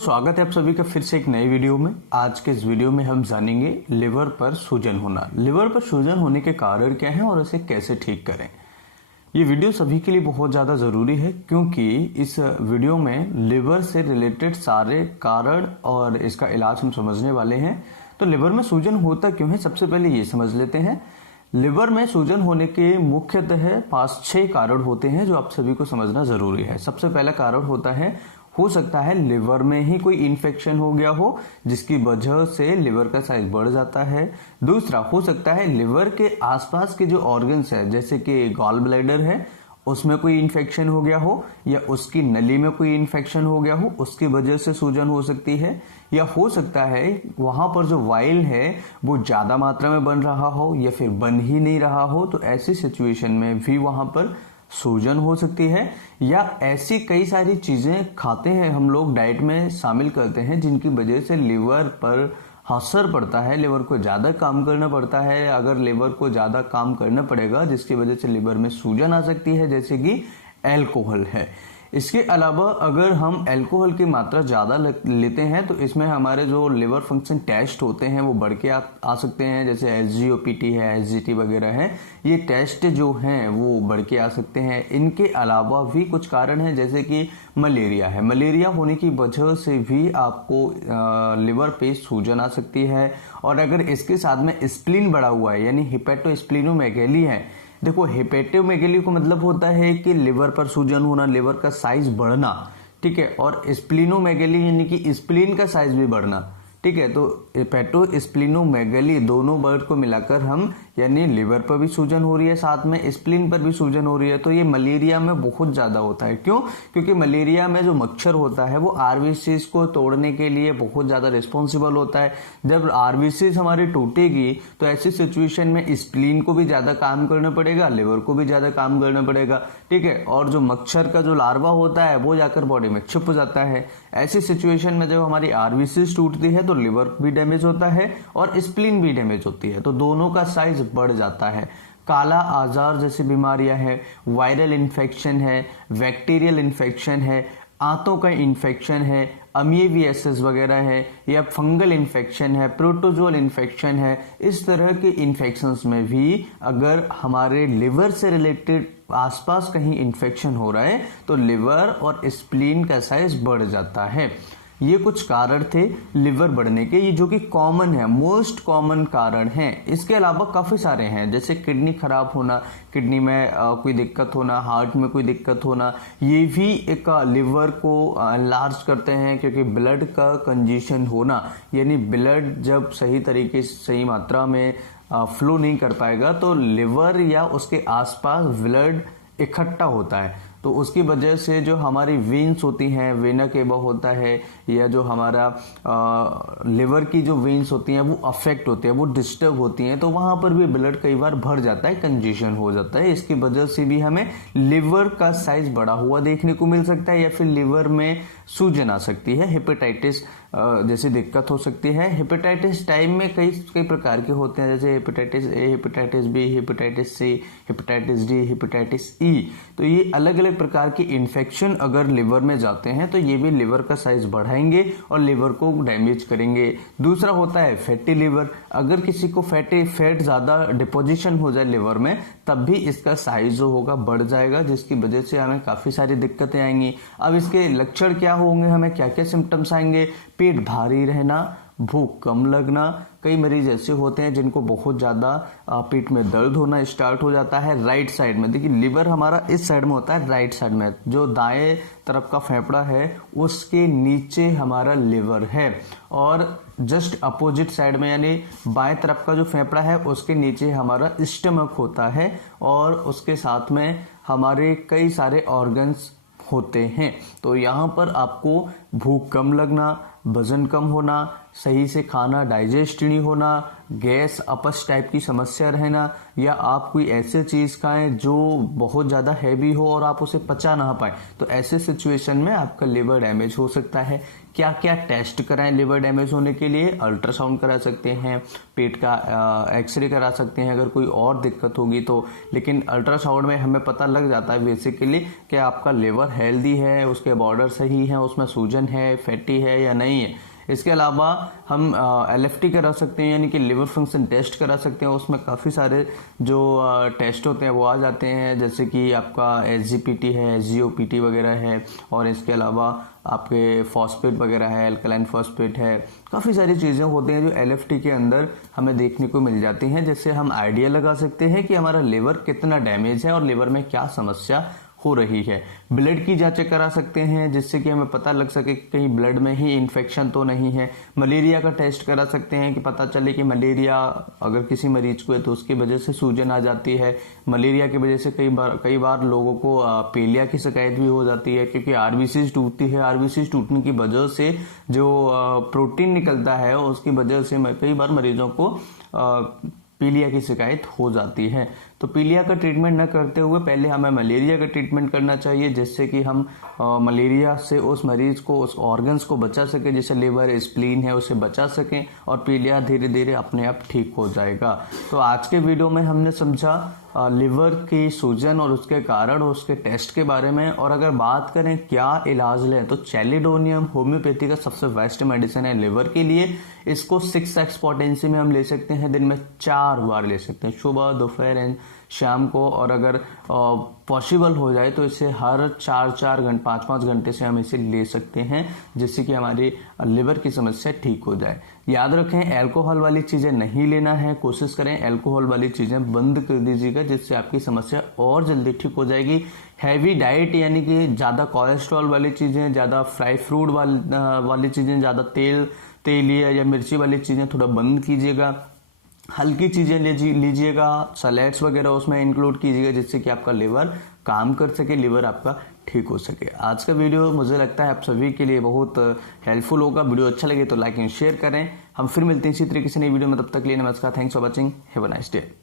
स्वागत है आप सभी का फिर से एक नए वीडियो में। आज के इस वीडियो में हम जानेंगे लिवर पर सूजन होना। लिवर पर सूजन होने के कारण क्या है और इसे कैसे ठीक करें। ये वीडियो सभी के लिए बहुत ज़्यादा ज़रूरी है क्योंकि इस वीडियो में लिवर से रिलेटेड सारे कारण और इसका इलाज हम समझने वाले हैं। तो लिवर में सूजन होता क्यों है, सबसे पहले ये समझ लेते हैं। लिवर में सूजन होने के मुख्यतः 5-6 कारण होते हैं जो आप सभी को समझना ज़रूरी है। सबसे पहला कारण होता है, हो सकता है लिवर में ही कोई इन्फेक्शन हो गया हो जिसकी वजह से लिवर का साइज बढ़ जाता है। दूसरा, हो सकता है लिवर के आसपास के जो ऑर्गन्स है जैसे कि गॉल ब्लैडर है उसमें कोई इन्फेक्शन हो गया हो या उसकी नली में कोई इन्फेक्शन हो गया हो, उसकी वजह से सूजन हो सकती है। या हो सकता है वहां पर जो वाइल है वो ज्यादा मात्रा में बन रहा हो या फिर बन ही नहीं रहा हो, तो ऐसी सिचुएशन में भी वहां पर सूजन हो सकती है। या ऐसी कई सारी चीजें खाते हैं हम लोग, डाइट में शामिल करते हैं जिनकी वजह से लिवर पर असर पड़ता है, लिवर को ज्यादा काम करना पड़ता है। अगर लिवर को ज्यादा काम करना पड़ेगा जिसकी वजह से लिवर में सूजन आ सकती है, जैसे कि अल्कोहल है। इसके अलावा अगर हम अल्कोहल की मात्रा ज़्यादा लेते हैं तो इसमें हमारे जो लिवर फंक्शन टेस्ट होते हैं वो बढ़ के आ सकते हैं, जैसे SGOPT है, SGT वगैरह है। ये टेस्ट जो हैं वो बढ़ के आ सकते हैं। इनके अलावा भी कुछ कारण हैं जैसे कि मलेरिया है। मलेरिया होने की वजह से भी आपको लिवर पे सूजन आ सकती है। और अगर इसके साथ में स्प्लीन बढ़ा हुआ है यानी हिपेटोस्प्लीनोमेगेली है। देखो, हिपेटोमेगेली को मतलब होता है कि लिवर पर सूजन होना, लिवर का साइज बढ़ना, ठीक है। और स्प्लीनोमेगेली यानी कि स्प्लीन का साइज भी बढ़ना, ठीक है। तो हिपेटोस्प्लीनोमेगेली दोनों वर्ड को मिलाकर हम यानी लिवर पर भी सूजन हो रही है, साथ में स्प्लीन पर भी सूजन हो रही है। तो ये मलेरिया में बहुत ज्यादा होता है। क्यों? क्योंकि मलेरिया में जो मच्छर होता है वो आरबीसीज को तोड़ने के लिए बहुत ज्यादा रिस्पॉन्सिबल होता है। जब आरबीसीज हमारी टूटेगी तो ऐसी सिचुएशन में स्प्लीन को भी ज्यादा काम करना पड़ेगा, लिवर को भी ज्यादा काम करना पड़ेगा, ठीक है। और जो मच्छर का जो लार्वा होता है वो जाकर बॉडी में छुप जाता है। ऐसी सिचुएशन में जब हमारी आरबीसीज टूटती है तो लिवर भी डैमेज होता है और स्प्लीन भी डैमेज होती है, तो दोनों का साइज बढ़ जाता है। काला आजार जैसी बीमारियां हैं, वायरल इन्फेक्शन है, बैक्टीरियल इन्फेक्शन है, आंतों का इन्फेक्शन है, अमीबियासिस वगैरह है, या फंगल इन्फेक्शन है, प्रोटोजोल इन्फेक्शन है। इस तरह के इन्फेक्शंस में भी अगर हमारे लिवर से रिलेटेड आसपास कहीं इन्फेक्शन हो रहा है तो लिवर और स्प्लीन का साइज बढ़ जाता है। ये कुछ कारण थे लिवर बढ़ने के, ये जो कि कॉमन है, मोस्ट कॉमन कारण हैं। इसके अलावा काफी सारे हैं जैसे किडनी खराब होना, किडनी में कोई दिक्कत होना, हार्ट में कोई दिक्कत होना, ये भी एक लिवर को लार्ज करते हैं। क्योंकि ब्लड का कंजेशन होना यानी ब्लड जब सही तरीके से सही मात्रा में फ्लो नहीं कर पाएगा तो लिवर या उसके आसपास ब्लड इकट्ठा होता है, तो उसकी वजह से जो हमारी वेन्स होती हैं, वेना केवा होता है, या जो हमारा लिवर की जो वेन्स होती हैं वो अफेक्ट होती है, वो डिस्टर्ब होती हैं, तो वहां पर भी ब्लड कई बार भर जाता है, कंजेशन हो जाता है। इसकी वजह से भी हमें लिवर का साइज बढ़ा हुआ देखने को मिल सकता है या फिर लिवर में सूजन आ सकती है। हेपेटाइटिस जैसी दिक्कत हो सकती है। हेपेटाइटिस टाइप में कई प्रकार के होते हैं, जैसे hepatitis A, hepatitis B, hepatitis C, hepatitis D, hepatitis E। तो ये अलग अलग प्रकार के इन्फेक्शन अगर लिवर में जाते हैं तो ये भी लिवर का साइज बढ़ाएंगे और लिवर को डैमेज करेंगे। दूसरा होता है फैटी लिवर। अगर किसी को फैट ज्यादा डिपोजिशन हो जाए लिवर में तब भी इसका साइज जो होगा बढ़ जाएगा, जिसकी वजह से हमें काफी सारी दिक्कतें आएंगी। अब इसके लक्षण क्या होंगे, हमें क्या क्या सिम्टम्स आएंगे? पेट भारी रहना, भूख कम लगना। कई मरीज ऐसे होते हैं जिनको बहुत ज्यादा पेट में दर्द होना स्टार्ट हो जाता है राइट साइड में। देखिए, लिवर हमारा इस साइड में होता है, राइट साइड में। जो दाएं तरफ का फेफड़ा है उसके नीचे हमारा लिवर है और जस्ट अपोजिट साइड में यानी बाएं तरफ का जो फेफड़ा है उसके नीचे हमारा स्टमक होता है और उसके साथ में हमारे कई सारे ऑर्गन्स होते हैं। तो यहाँ पर आपको भूख कम लगना, वजन कम होना, सही से खाना डाइजेस्ट नहीं होना, गैस अपच टाइप की समस्या रहना, या आप कोई ऐसे चीज खाएं जो बहुत ज्यादा हैवी हो और आप उसे पचा ना पाए, तो ऐसे सिचुएशन में आपका लिवर डैमेज हो सकता है। क्या क्या टेस्ट कराएं लिवर डैमेज होने के लिए? अल्ट्रासाउंड करा सकते हैं, पेट का एक्सरे करा सकते हैं अगर कोई और दिक्कत होगी तो, लेकिन अल्ट्रासाउंड में हमें पता लग जाता है बेसिकली कि आपका लिवर हेल्दी है, उसके बॉर्डर सही है, उसमें सूजन है, फैटी है या नहीं है। इसके अलावा हम LFT करा सकते हैं, यानी कि लिवर फंक्शन टेस्ट करा सकते हैं। उसमें काफ़ी सारे जो टेस्ट होते हैं वो आ जाते हैं, जैसे कि आपका SGPT है, SGOPT वगैरह है, और इसके अलावा आपके फॉस्फेट वगैरह है, अल्कलाइन फॉस्फेट है, काफ़ी सारी चीज़ें होती हैं जो LFT के अंदर हमें देखने को मिल जाती हैं, जिससे हम आइडिया लगा सकते हैं कि हमारा लिवर कितना डैमेज है और लिवर में क्या समस्या हो रही है। ब्लड की जांचें करा सकते हैं जिससे कि हमें पता लग सके कि कहीं ब्लड में ही इन्फेक्शन तो नहीं है। मलेरिया का टेस्ट करा सकते हैं कि पता चले कि मलेरिया अगर किसी मरीज को है तो उसकी वजह से सूजन आ जाती है। मलेरिया की वजह से कई बार लोगों को पीलिया की शिकायत भी हो जाती है, क्योंकि आरबीसीज टूटती है। आरबीसीज टूटने की वजह से जो प्रोटीन निकलता है उसकी वजह से कई बार मरीजों को पीलिया की शिकायत हो जाती है। तो पीलिया का ट्रीटमेंट न करते हुए पहले हमें मलेरिया का ट्रीटमेंट करना चाहिए, जिससे कि हम मलेरिया से उस मरीज को, उस ऑर्गन्स को बचा सके, जैसे लिवर, स्प्लीन है, उसे बचा सकें, और पीलिया धीरे धीरे अपने आप ठीक हो जाएगा। तो आज के वीडियो में हमने समझा लिवर की सूजन और उसके कारण और उसके टेस्ट के बारे में। और अगर बात करें क्या इलाज लें, तो चैलिडोनियम होम्योपैथी का सबसे बेस्ट मेडिसिन है लिवर के लिए। इसको 6x पोटेंसी में हम ले सकते हैं, दिन में 4 बार ले सकते हैं, सुबह, दोपहर एंड शाम को। और अगर पॉसिबल हो जाए तो इसे हर 4-4 घंटे, 5-5 घंटे से हम इसे ले सकते हैं, जिससे कि हमारी लिवर की समस्या ठीक हो जाए। याद रखें, अल्कोहल वाली चीजें नहीं लेना है। कोशिश करें अल्कोहल वाली चीजें बंद कर दीजिएगा, जिससे आपकी समस्या और जल्दी ठीक हो जाएगी। हैवी डाइट यानी कि ज्यादा कोलेस्ट्रॉल वाली चीजें, ज्यादा फ्राई फ्रूट वाली चीजें, ज्यादा तेलिया या मिर्ची वाली चीजें थोड़ा बंद कीजिएगा। हल्की चीजें लीजिएगा, सैलेड्स वगैरह उसमें इंक्लूड कीजिएगा, जिससे कि आपका लिवर काम कर सके, लिवर आपका ठीक हो सके। आज का वीडियो मुझे लगता है आप सभी के लिए बहुत हेल्पफुल होगा। वीडियो अच्छा लगे तो लाइक एंड शेयर करें। हम फिर मिलते हैं इसी तरीके से नई वीडियो में, तब तक के लिए नमस्कार। Thanks for watching, have a nice day.